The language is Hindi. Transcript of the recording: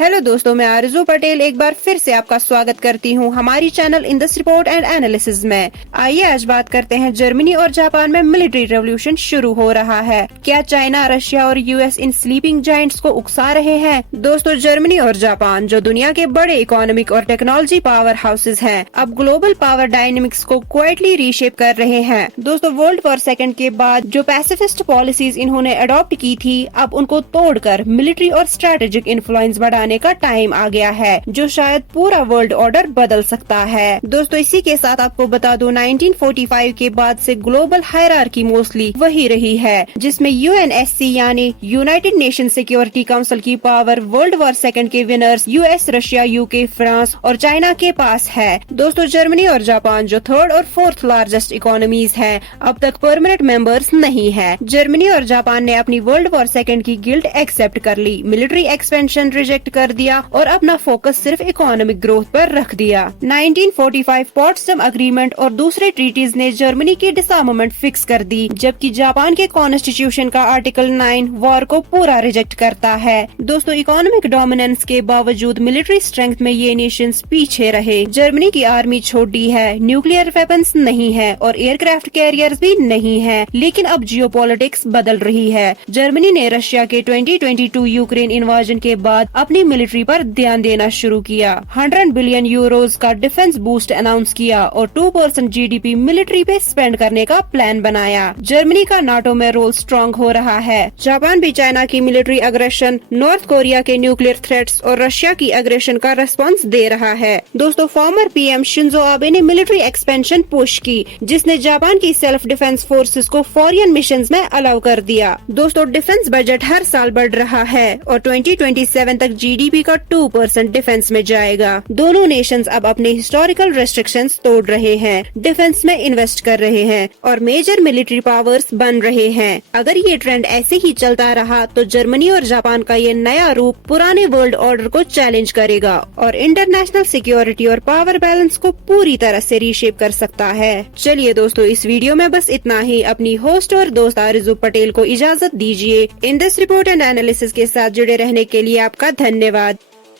हेलो दोस्तों, मैं आरजू पटेल एक बार फिर से आपका स्वागत करती हूं हमारी channel in this report and analysis में। आइए आज बात करते हैं जर्मनी और जापान में मिलिट्री रेवोल्यूशन शुरू हो रहा है। क्या चाइना, रशिया और यूएस इन स्लीपिंग जायंट्स को उकसा रहे हैं? दोस्तों, जर्मनी और जापान जो दुनिया के बड़े इकोनॉमिक और टेक्नोलॉजी पावर हाउसेज हैं, अब ग्लोबल पावर डायनेमिक्स को क्वाइटली रीशेप कर रहे हैं। दोस्तों, वर्ल्ड वॉर सेकंड के बाद जो पैसिफिस्ट पॉलिसीज इन्होंने अडॉप्ट की थी, अब उनको तोड़कर मिलिट्री और स्ट्रेटेजिक इन्फ्लुएंस बढ़ाने का टाइम आ गया है, जो शायद पूरा वर्ल्ड ऑर्डर बदल सकता है। दोस्तों, इसी के साथ आपको बता दूं, 1945 के बाद से ग्लोबल हायरार्की मोस्टली वही रही है, जिसमें यूएनएससी यानी यूनाइटेड नेशन सिक्योरिटी काउंसिल की पावर वर्ल्ड वॉर सेकंड के winners US, Russia, UK, France और चाइना के पास है। दोस्तों, जर्मनी और जापान जो थर्ड और फोर्थ लार्जेस्ट इकोनॉमीज हैं, अब तक परमानेंट मेंबर्स नहीं है। जर्मनी और जापान ने अपनी वर्ल्ड वॉर सेकंड की गिल्ट एक्सेप्ट कर ली, मिलिट्री एक्सपेंशन रिजेक्ट कर दिया और अपना फोकस सिर्फ इकोनॉमिक ग्रोथ पर रख दिया। 1945 पॉट्सडम अग्रीमेंट और दूसरे ट्रीटीज ने जर्मनी की डिसआर्मामेंट फिक्स कर दी, जबकि जापान के कॉन्स्टिट्यूशन का आर्टिकल 9 वॉर को पूरा रिजेक्ट करता है। दोस्तों, इकोनॉमिक डोमिनेंस के बावजूद मिलिट्री स्ट्रेंथ में ये नेशंस पीछे रहे। जर्मनी की आर्मी छोटी है, न्यूक्लियर वेपन्स नहीं है और एयरक्राफ्ट कैरियर्स भी नहीं है, लेकिन अब जियोपॉलिटिक्स बदल रही है। जर्मनी ने रशिया के 2022 यूक्रेन इन्वाजन के बाद अपनी मिलिट्री पर ध्यान देना शुरू किया। 100 बिलियन यूरोज का डिफेंस बूस्ट अनाउंस किया और 2% जीडीपी मिलिट्री पे स्पेंड करने का प्लान बनाया। जर्मनी का नाटो में रोल स्ट्रॉन्ग हो रहा है। जापान भी चाइना की मिलिट्री अग्रेशन, नॉर्थ कोरिया के न्यूक्लियर थ्रेट्स और रशिया की अग्रेशन का रेस्पॉन्स दे रहा है। दोस्तों, फॉर्मर पीएम शिंजो आबे ने मिलिट्री एक्सपेंशन पुश की, जिसने जापान की सेल्फ डिफेंस फोर्सेस को फॉरेन मिशंस में अलाउ कर दिया। दोस्तों, डिफेंस बजट हर साल बढ़ रहा है और 2027 तक जीडीपी का 2% डिफेंस में जाएगा। दोनों नेशंस अब अपने हिस्टोरिकल रेस्ट्रिक्शंस तोड़ रहे हैं, डिफेंस में इन्वेस्ट कर रहे हैं और मेजर मिलिट्री पावर्स बन रहे हैं। अगर ये ट्रेंड ऐसे ही चलता रहा तो जर्मनी और जापान का ये नया रूप पुराने वर्ल्ड ऑर्डर को चैलेंज करेगा और इंटरनेशनल सिक्योरिटी और पावर बैलेंस को पूरी तरह से रीशेप कर सकता है। चलिए दोस्तों, इस वीडियो में बस इतना ही। अपनी होस्ट और दोस्त आरजू पटेल को इजाजत दीजिए। In this report and analysis के साथ जुड़े रहने के लिए आपका धन्यवाद।